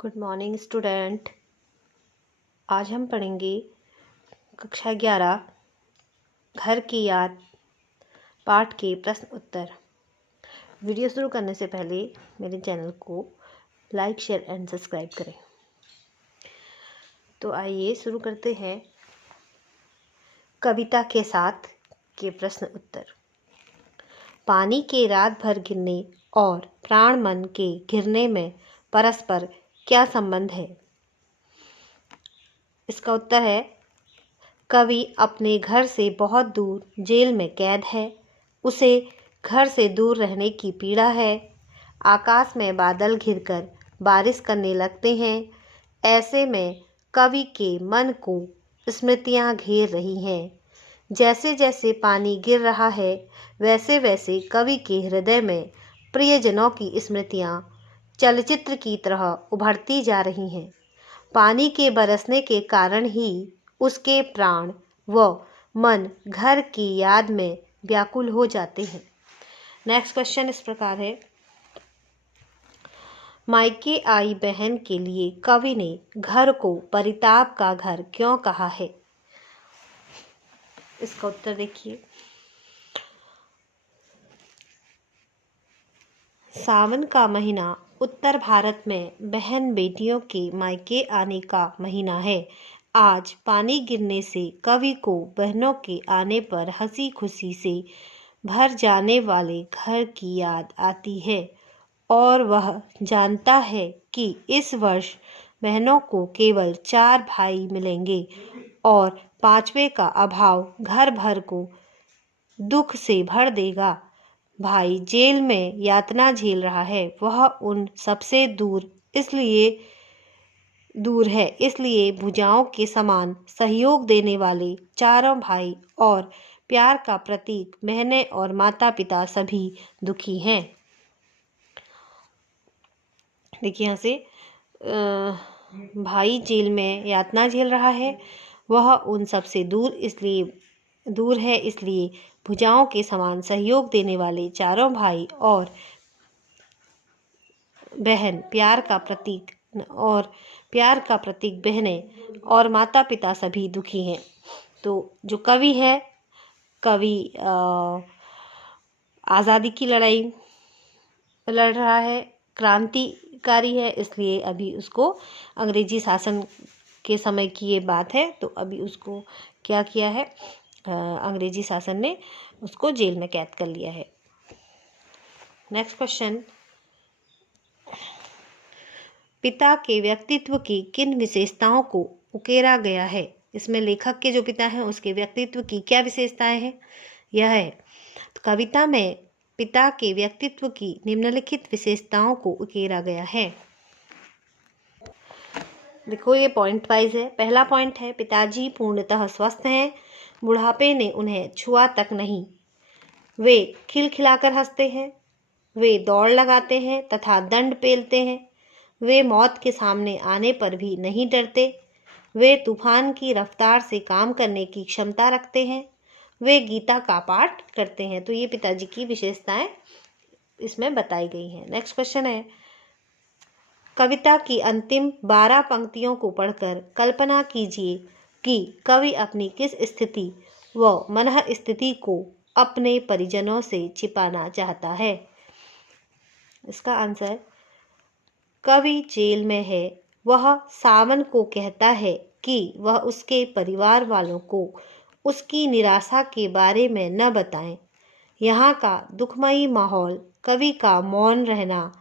Good morning student. आज हम पढ़ेंगे कक्षा 11 घर की याद पाठ के प्रश्न उत्तर। वीडियो शुरू करने से पहले मेरे चैनल को लाइक शेयर एंड सब्सक्राइब करें। तो आइए शुरू करते हैं कविता के साथ के प्रश्न उत्तर। पानी के रात भर गिरने और प्राण मन के गिरने में परस्पर क्या संबंध है? इसका उत्तर है, कवि अपने घर से बहुत दूर जेल में कैद है। उसे घर से दूर रहने की पीड़ा है। आकाश में बादल घिरकर बारिश करने लगते हैं। ऐसे में कवि के मन को स्मृतियां घेर रही हैं। जैसे जैसे पानी गिर रहा है वैसे वैसे कवि के हृदय में प्रियजनों की स्मृतियां चलचित्र की तरह उभरती जा रही हैं। पानी के बरसने के कारण ही उसके प्राण व मन घर की याद में व्याकुल हो जाते हैं। नेक्स्ट क्वेश्चन इस प्रकार है, मायके आई बहन के लिए कवि ने घर को परिताप का घर क्यों कहा है? इसका उत्तर देखिए, सावन का महीना उत्तर भारत में बहन बेटियों के मायके आने का महीना है। आज पानी गिरने से कवि को बहनों के आने पर हंसी खुशी से भर जाने वाले घर की याद आती है और वह जानता है कि इस वर्ष बहनों को केवल 4 भाई मिलेंगे और 5वें का अभाव घर भर को दुख से भर देगा। भाई जेल में यातना झेल रहा है, वह उन सबसे दूर है, इसलिए भुजाओं के समान सहयोग देने वाले चारों भाई और प्यार का प्रतीक बहनें और माता पिता सभी दुखी हैं। देखिए यहाँ से भाई जेल में यातना झेल रहा है, वह उन सबसे दूर है, इसलिए भुजाओं के समान सहयोग देने वाले चारों भाई और बहन प्यार का प्रतीक बहनें और माता पिता सभी दुखी हैं। तो जो कवि है, कवि आज़ादी की लड़ाई लड़ रहा है, क्रांतिकारी है, इसलिए अभी उसको अंग्रेजी शासन के समय की ये बात है, तो अभी उसको क्या किया है, अंग्रेजी शासन ने उसको जेल में कैद कर लिया है। नेक्स्ट क्वेश्चन, पिता के व्यक्तित्व की किन विशेषताओं को उकेरा गया है? इसमें लेखक के जो पिता हैं उसके व्यक्तित्व की क्या विशेषताएं हैं? यह है, तो कविता में पिता के व्यक्तित्व की निम्नलिखित विशेषताओं को उकेरा गया है। देखो ये पॉइंट वाइज है। पहला पॉइंट है, पिताजी पूर्णतः स्वस्थ हैं, बुढ़ापे ने उन्हें छुआ तक नहीं। वे खिलखिलाकर हंसते हैं, वे दौड़ लगाते हैं तथा दंड पेलते हैं। वे मौत के सामने आने पर भी नहीं डरते। वे तूफान की रफ्तार से काम करने की क्षमता रखते हैं। वे गीता का पाठ करते हैं। तो ये पिताजी की विशेषताएं इसमें बताई गई हैं। नेक्स्ट क्वेश्चन है, कविता की अंतिम 12 पंक्तियों को पढ़कर कल्पना कीजिए कि कवि अपनी किस स्थिति व मनः स्थिति को अपने परिजनों से छिपाना चाहता है? इसका आंसर, कवि जेल में है। वह सावन को कहता है कि वह उसके परिवार वालों को उसकी निराशा के बारे में न बताएं। यहाँ का दुखमयी माहौल, कवि का मौन रहना,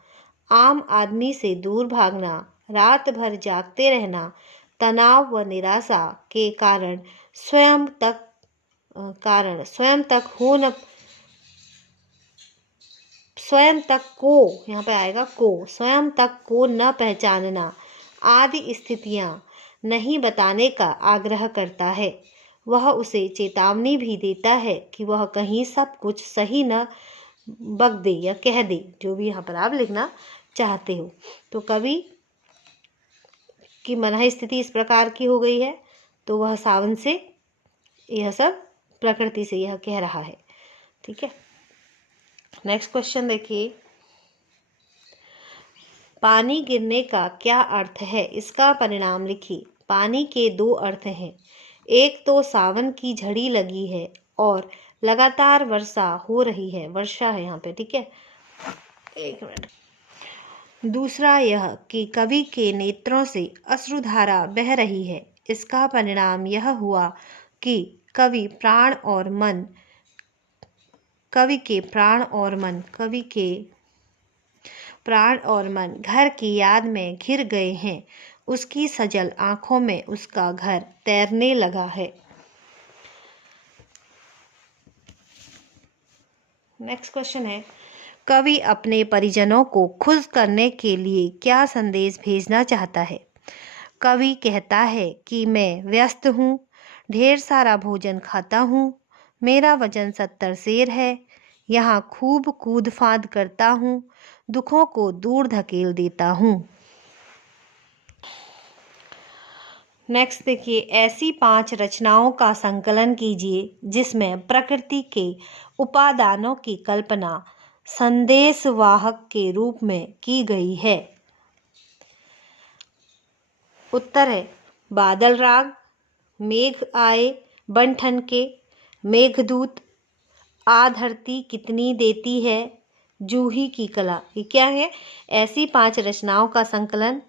आम आदमी से दूर भागना, रात भर जागते रहना, तनाव व निराशा के कारण स्वयं तक को न पहचानना आदि स्थितियां नहीं बताने का आग्रह करता है। वह उसे चेतावनी भी देता है कि वह कहीं सब कुछ सही न बक दे या कह दे, जो भी यहाँ पर आप लिखना चाहते हो। तो कवि की मनः स्थिति इस प्रकार की हो गई है, तो वह सावन से यह सब प्रकृति से यह कह रहा है। ठीक है, नेक्स्ट क्वेश्चन देखिए, पानी गिरने का क्या अर्थ है, इसका परिणाम लिखिए। पानी के दो अर्थ हैं, एक तो सावन की झड़ी लगी है और लगातार वर्षा हो रही है, वर्षा है यहाँ पे, ठीक है। एक मिनट। दूसरा यह कि कवि के नेत्रों से अश्रुधारा बह रही है, इसका परिणाम यह हुआ कि कवि के प्राण और मन घर की याद में घिर गए हैं। उसकी सजल आंखों में उसका घर तैरने लगा है। नेक्स्ट क्वेश्चन है, कवि अपने परिजनों को खुश करने के लिए क्या संदेश भेजना चाहता है। कवि कहता है कि मैं व्यस्त हूँ, ढेर सारा भोजन खाता हूँ, मेरा वजन 70 सेर है, यहाँ खूब कूद फाद करता हूँ, दुखों को दूर धकेल देता हूँ। नेक्स्ट देखिए, ऐसी 5 रचनाओं का संकलन कीजिए जिसमें प्रकृति के उपादानों की कल्पना संदेशवाहक के रूप में की गई है। उत्तर है बादल राग, मेघ आए बन ठनके, मेघदूत, आ धरती कितनी देती है, जूही की कला। ये क्या है? ऐसी 5 रचनाओं का संकलन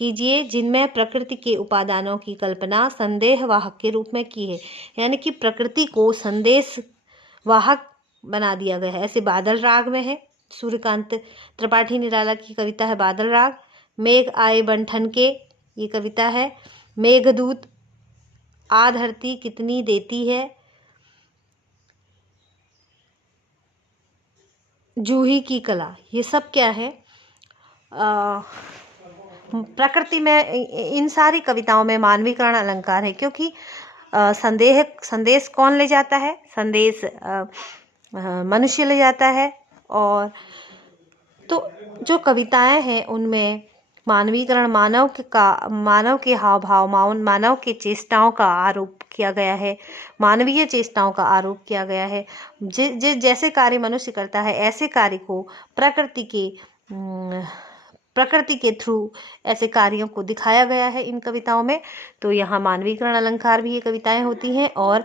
कीजिए जिनमें प्रकृति के उपादानों की कल्पना संदेशवाहक के रूप में की है, यानी कि प्रकृति को संदेशवाहक बना दिया गया है। ऐसे बादल राग में है, सूर्यकांत त्रिपाठी निराला की कविता है बादल राग। मेघ आए बन ठनके, ये कविता है। मेघदूत, आ धरती कितनी देती है, जूही की कला। ये सब क्या है? प्रकृति में इन सारी कविताओं में मानवीकरण अलंकार है, क्योंकि संदेश कौन ले जाता है? संदेश मनुष्य ले जाता है। और तो जो कविताएं हैं उनमें मानवीकरण, मानव के हाव भाव, मानव के चेष्टाओं का आरोप किया गया है, मानवीय चेष्टाओं का आरोप किया गया है। जैसे कार्य मनुष्य करता है ऐसे कार्य को प्रकृति के थ्रू ऐसे कार्यों को दिखाया गया है इन कविताओं में। तो यहाँ मानवीकरण अलंकार भी ये कविताएं होती हैं और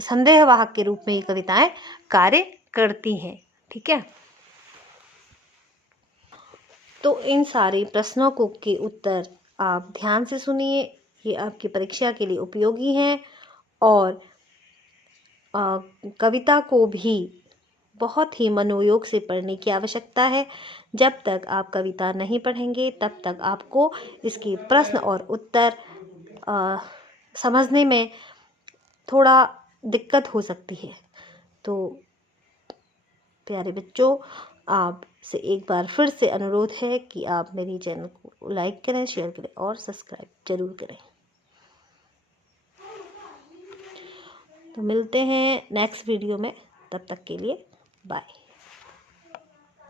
संदेशवाहक के रूप में ये कविताएं कार्य करती हैं, ठीक है। तो इन सारे प्रश्नों के उत्तर आप ध्यान से सुनिए, ये आपकी परीक्षा के लिए उपयोगी हैं। और कविता को भी बहुत ही मनोयोग से पढ़ने की आवश्यकता है। जब तक आप कविता नहीं पढ़ेंगे तब तक आपको इसके प्रश्न और उत्तर समझने में थोड़ा दिक्कत हो सकती है। तो प्यारे बच्चों, आपसे एक बार फिर से अनुरोध है कि आप मेरी चैनल को लाइक करें, शेयर करें और सब्सक्राइब जरूर करें। तो मिलते हैं नेक्स्ट वीडियो में, तब तक के लिए बाय।